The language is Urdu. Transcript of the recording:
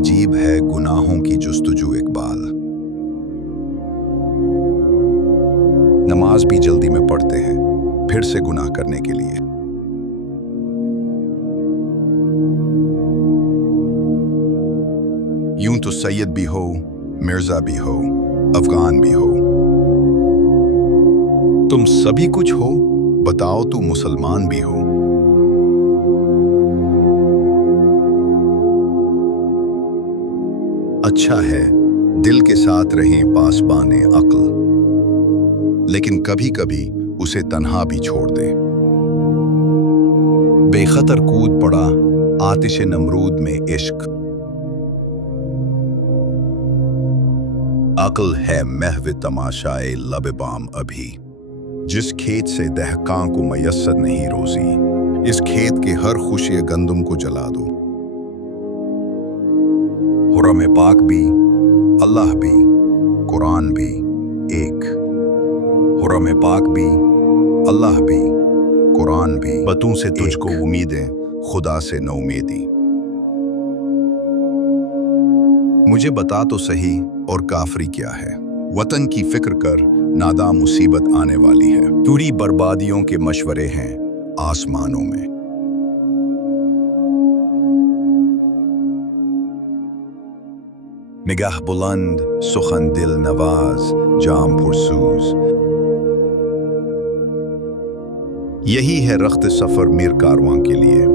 عجیب ہے گناہوں کی جستجو اقبال۔ نماز بھی جلدی میں پڑھتے ہیں پھر سے گناہ کرنے کے لیے۔ یوں تو سید بھی ہو، مرزا بھی ہو، افغان بھی ہو، تم سبھی کچھ ہو، بتاؤ تو مسلمان بھی ہو۔ اچھا ہے دل کے ساتھ رہیں پاسبان عقل، لیکن کبھی کبھی اسے تنہا بھی چھوڑ دیں۔ بے خطر کود پڑا آتش نمرود میں عشق، عقل ہے محو تماشائے لب بام ابھی۔ جس کھیت سے دہقاں کو میسر نہیں روزی، اس کھیت کے ہر خوشی گندم کو جلا دو۔ حرم پاک بھی، اللہ بھی، قرآن بھی ایک۔ حرم پاک بھی، اللہ بھی، قرآن بھی۔ بتوں سے تجھ کو امیدیں، خدا سے نو امیدی۔ مجھے بتا تو صحیح اور کافری کیا ہے؟ وطن کی فکر کر، ناداں مصیبت آنے والی ہے۔ دوری بربادیوں کے مشورے ہیں آسمانوں میں۔ نگاہ بلند، سخن دل نواز، جام پرسوز۔ یہی ہے رخت سفر میر کارواں کے لیے۔